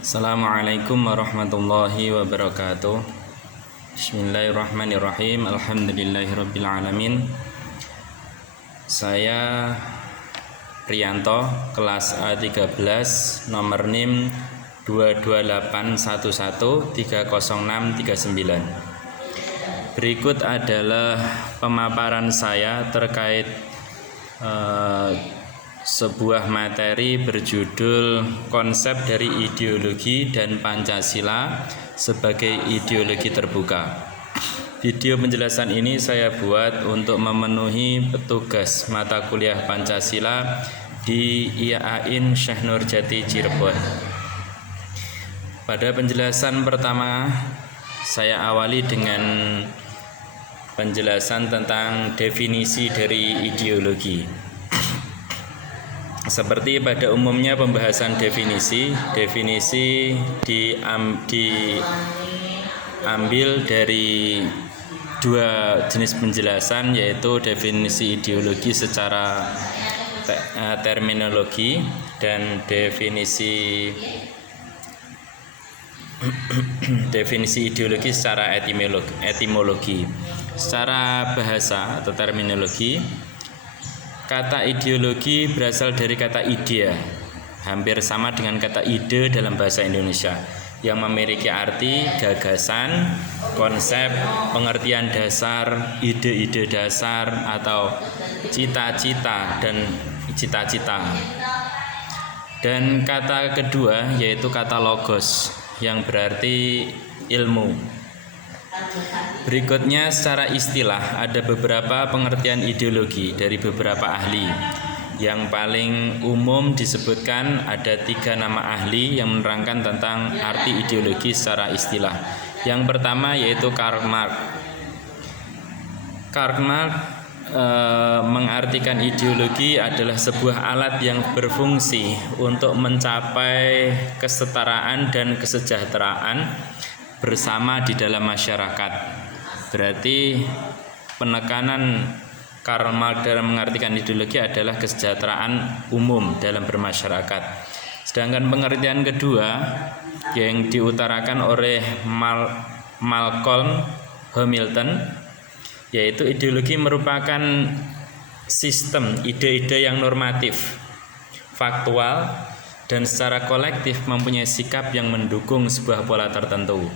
Assalamualaikum warahmatullahi wabarakatuh. Bismillahirrahmanirrahim. Alhamdulillahirabbil alamin. Saya Priyanto, kelas A13, nomor NIM 22811306309. Berikut adalah pemaparan saya terkait sebuah materi berjudul Konsep dari Ideologi dan Pancasila sebagai Ideologi Terbuka. Video penjelasan ini saya buat untuk memenuhi petugas mata kuliah Pancasila di IAIN Syekh Nurjati Cirebon. Pada penjelasan pertama, saya awali dengan penjelasan tentang definisi dari ideologi. Seperti pada umumnya pembahasan definisi diambil dari dua jenis penjelasan, yaitu definisi ideologi secara terminologi dan definisi ideologi secara etimologi. Secara bahasa atau terminologi, kata ideologi berasal dari kata idea, hampir sama dengan kata ide dalam bahasa Indonesia, yang memiliki arti gagasan, konsep, pengertian dasar, ide-ide dasar, atau cita-cita dan cita-cita. Dan kata kedua yaitu kata logos, yang berarti ilmu. Berikutnya secara istilah ada beberapa pengertian ideologi dari beberapa ahli. Yang paling umum disebutkan ada 3 nama ahli yang menerangkan tentang arti ideologi secara istilah. Yang pertama yaitu Karl Marx. Karl Marx mengartikan ideologi adalah sebuah alat yang berfungsi untuk mencapai kesetaraan dan kesejahteraan bersama di dalam masyarakat. Berarti penekanan Karl Marx dalam mengartikan ideologi adalah kesejahteraan umum dalam bermasyarakat. Sedangkan pengertian kedua yang diutarakan oleh Malcolm Hamilton, yaitu ideologi merupakan sistem ide-ide yang normatif, faktual, dan secara kolektif mempunyai sikap yang mendukung sebuah pola tertentu.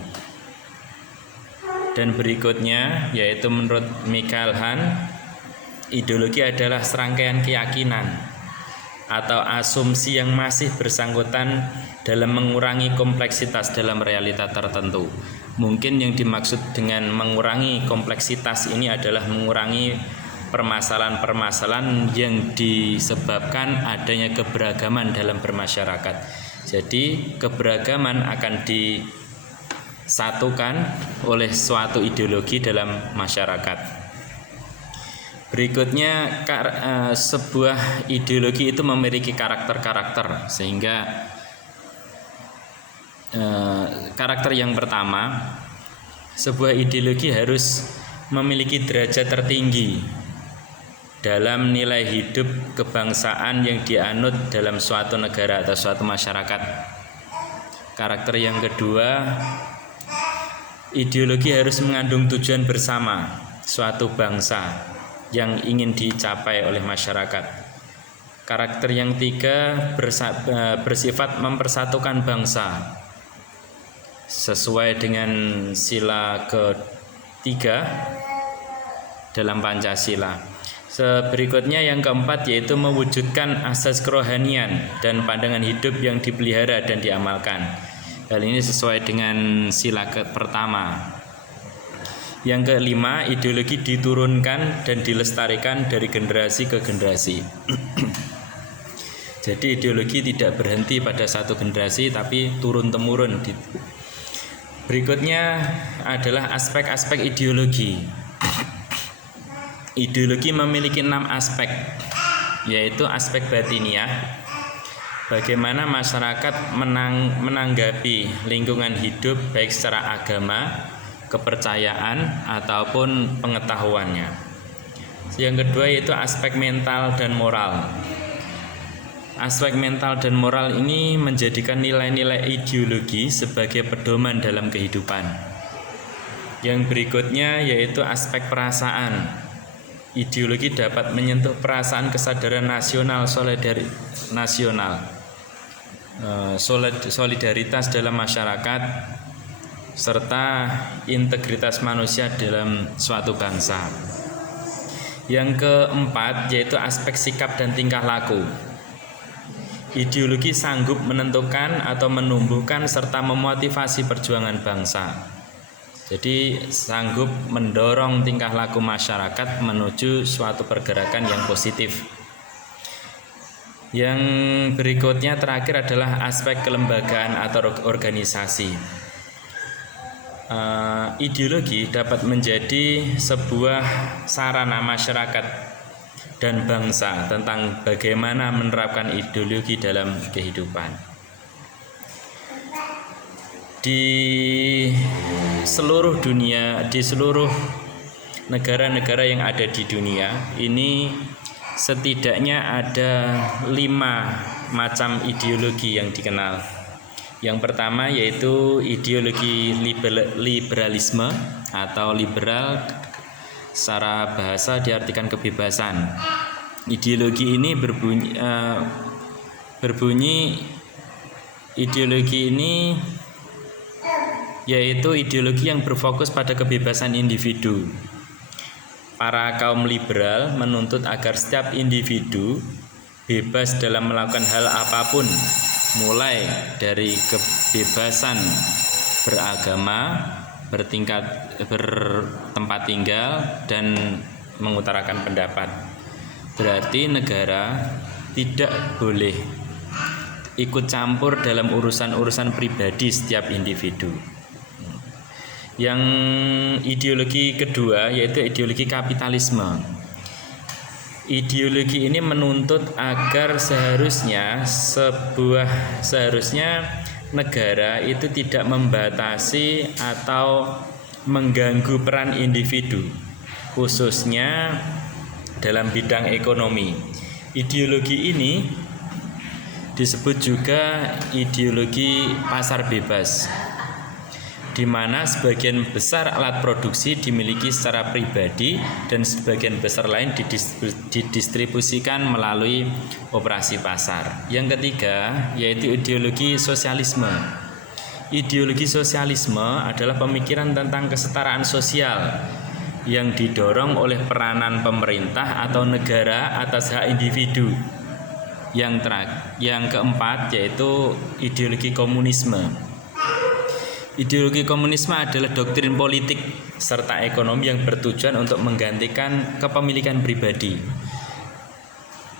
Dan berikutnya yaitu menurut Michael Hahn, ideologi adalah serangkaian keyakinan atau asumsi yang masih bersangkutan dalam mengurangi kompleksitas dalam realita tertentu. Mungkin yang dimaksud dengan mengurangi kompleksitas ini adalah mengurangi permasalahan-permasalahan yang disebabkan adanya keberagaman dalam bermasyarakat. Jadi keberagaman akan disatukan oleh suatu ideologi dalam masyarakat. Berikutnya, sebuah ideologi itu memiliki karakter-karakter, sehingga karakter yang pertama, sebuah ideologi harus memiliki derajat tertinggi dalam nilai hidup kebangsaan yang dianut dalam suatu negara atau suatu masyarakat. Karakter yang kedua, ideologi harus mengandung tujuan bersama suatu bangsa yang ingin dicapai oleh masyarakat. Karakter yang tiga, bersifat mempersatukan bangsa sesuai dengan sila ketiga dalam Pancasila. Berikutnya yang keempat yaitu mewujudkan asas kerohanian dan pandangan hidup yang dipelihara dan diamalkan. Hal ini sesuai dengan sila pertama. Yang kelima, ideologi diturunkan dan dilestarikan dari generasi ke generasi. Jadi ideologi tidak berhenti pada satu generasi tapi turun-temurun. Berikutnya adalah aspek-aspek ideologi. Ideologi memiliki 6 aspek, yaitu aspek batiniah, bagaimana masyarakat menanggapi lingkungan hidup baik secara agama, kepercayaan, ataupun pengetahuannya. Yang kedua yaitu aspek mental dan moral, Aspek mental dan moral ini menjadikan nilai-nilai ideologi sebagai pedoman dalam kehidupan. Yang berikutnya yaitu aspek perasaan. Ideologi dapat menyentuh perasaan kesadaran nasional, solidaritas dalam masyarakat, serta integritas manusia dalam suatu bangsa. Yang keempat yaitu aspek sikap dan tingkah laku. Ideologi sanggup menentukan atau menumbuhkan serta memotivasi perjuangan bangsa. Jadi sanggup mendorong tingkah laku masyarakat menuju suatu pergerakan yang positif. Yang berikutnya terakhir adalah aspek kelembagaan atau organisasi. Ideologi dapat menjadi sebuah sarana masyarakat dan bangsa tentang bagaimana menerapkan ideologi dalam kehidupan. Di seluruh dunia, di seluruh negara-negara yang ada di dunia ini setidaknya ada 5 macam ideologi yang dikenal. Yang pertama yaitu ideologi liberalisme atau liberal, secara bahasa diartikan kebebasan. Ideologi ini berbunyi ideologi ini yaitu ideologi yang berfokus pada kebebasan individu. Para kaum liberal menuntut agar setiap individu bebas dalam melakukan hal apapun, mulai dari kebebasan beragama, bertempat tinggal, dan mengutarakan pendapat. Berarti negara tidak boleh ikut campur dalam urusan-urusan pribadi setiap individu. Yang ideologi kedua yaitu ideologi kapitalisme. Ideologi ini menuntut agar seharusnya negara itu tidak membatasi atau mengganggu peran individu, khususnya dalam bidang ekonomi. Ideologi ini disebut juga ideologi pasar bebas, di mana sebagian besar alat produksi dimiliki secara pribadi dan sebagian besar lain didistribusikan melalui operasi pasar. Yang ketiga yaitu ideologi sosialisme. Ideologi sosialisme adalah pemikiran tentang kesetaraan sosial yang didorong oleh peranan pemerintah atau negara atas hak individu. Yang keempat yaitu ideologi komunisme. Ideologi komunisme adalah doktrin politik serta ekonomi yang bertujuan untuk menggantikan kepemilikan pribadi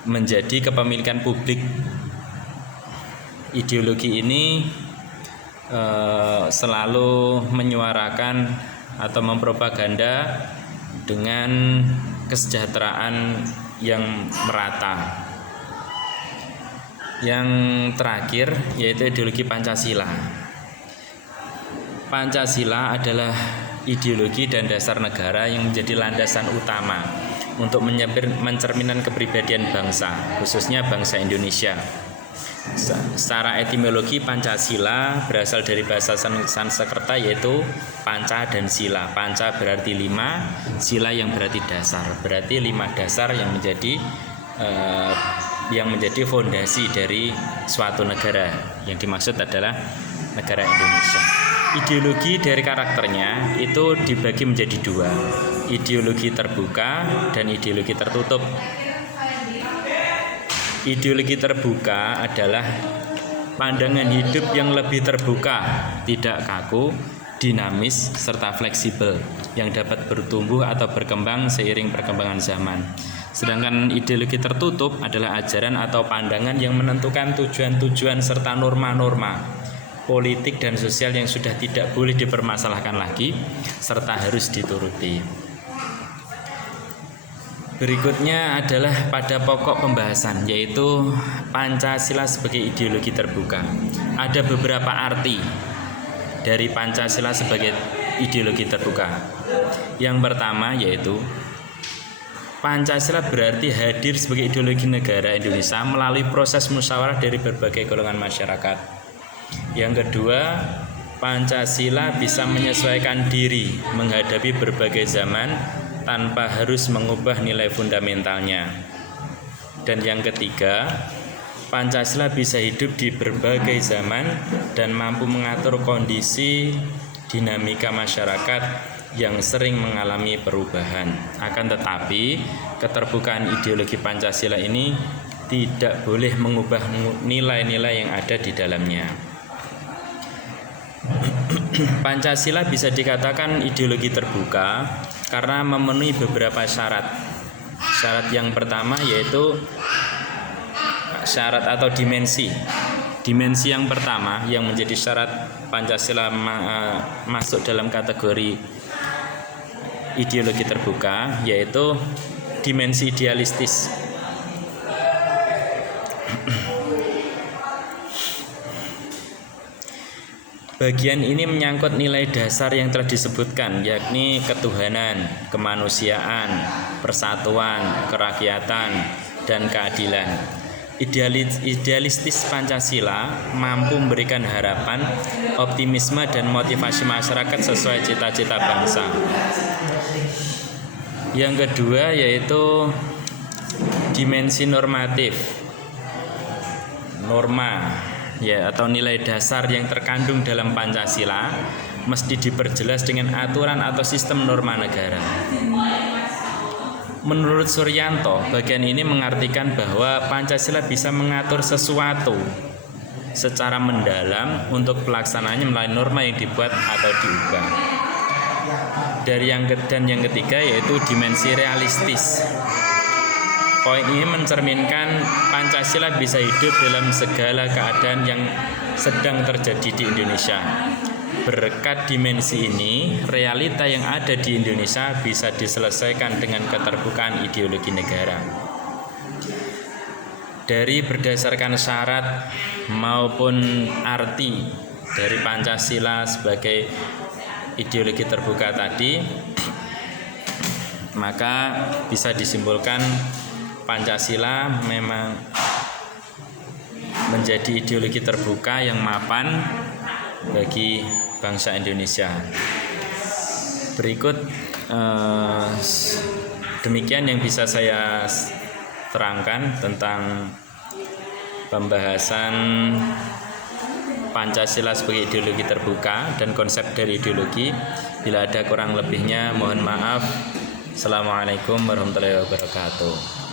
menjadi kepemilikan publik. Ideologi ini selalu menyuarakan atau mempropaganda dengan kesejahteraan yang merata. Yang terakhir yaitu ideologi Pancasila. Pancasila adalah ideologi dan dasar negara yang menjadi landasan utama untuk mencerminkan kepribadian bangsa, khususnya bangsa Indonesia. Secara etimologi Pancasila berasal dari bahasa Sanskerta yaitu panca dan sila. Panca berarti 5, sila yang berarti dasar. Berarti 5 dasar yang menjadi fondasi dari suatu negara. Yang dimaksud adalah negara Indonesia. Ideologi dari karakternya itu dibagi menjadi 2, ideologi terbuka dan ideologi tertutup. Ideologi terbuka adalah pandangan hidup yang lebih terbuka, tidak kaku, dinamis, serta fleksibel, yang dapat bertumbuh atau berkembang seiring perkembangan zaman. Sedangkan ideologi tertutup adalah ajaran atau pandangan yang menentukan tujuan-tujuan serta norma-norma politik dan sosial yang sudah tidak boleh dipermasalahkan lagi serta harus dituruti. Berikutnya adalah pada pokok pembahasan yaitu Pancasila sebagai ideologi terbuka. Ada beberapa arti dari Pancasila sebagai ideologi terbuka. Yang pertama yaitu Pancasila berarti hadir sebagai ideologi negara Indonesia melalui proses musyawarah dari berbagai golongan masyarakat. Yang kedua, Pancasila bisa menyesuaikan diri menghadapi berbagai zaman tanpa harus mengubah nilai fundamentalnya. Dan yang ketiga, Pancasila bisa hidup di berbagai zaman dan mampu mengatur kondisi dinamika masyarakat yang sering mengalami perubahan. Akan tetapi, keterbukaan ideologi Pancasila ini tidak boleh mengubah nilai-nilai yang ada di dalamnya. Pancasila bisa dikatakan ideologi terbuka karena memenuhi beberapa syarat. Syarat yang pertama yaitu syarat atau dimensi. Dimensi yang pertama yang menjadi syarat Pancasila masuk dalam kategori ideologi terbuka yaitu dimensi idealistis. Bagian ini menyangkut nilai dasar yang telah disebutkan, yakni ketuhanan, kemanusiaan, persatuan, kerakyatan, dan keadilan. Idealistis Pancasila mampu memberikan harapan, optimisme, dan motivasi masyarakat sesuai cita-cita bangsa. Yang kedua yaitu dimensi normatif. Norma ya atau nilai dasar yang terkandung dalam Pancasila mesti diperjelas dengan aturan atau sistem norma negara. Menurut Suryanto, bagian ini mengartikan bahwa Pancasila bisa mengatur sesuatu secara mendalam untuk pelaksanaannya melalui norma yang dibuat atau diubah. Dan yang ketiga yaitu dimensi realistis. Poin ini mencerminkan Pancasila bisa hidup dalam segala keadaan yang sedang terjadi di Indonesia. Berkat dimensi ini, realita yang ada di Indonesia bisa diselesaikan dengan keterbukaan ideologi negara. Dari berdasarkan syarat maupun arti dari Pancasila sebagai ideologi terbuka tadi, maka bisa disimpulkan Pancasila memang menjadi ideologi terbuka yang mapan bagi bangsa Indonesia. Berikut demikian yang bisa saya terangkan tentang pembahasan Pancasila sebagai ideologi terbuka dan konsep dari ideologi. Bila ada kurang lebihnya mohon maaf. Assalamualaikum warahmatullahi wabarakatuh.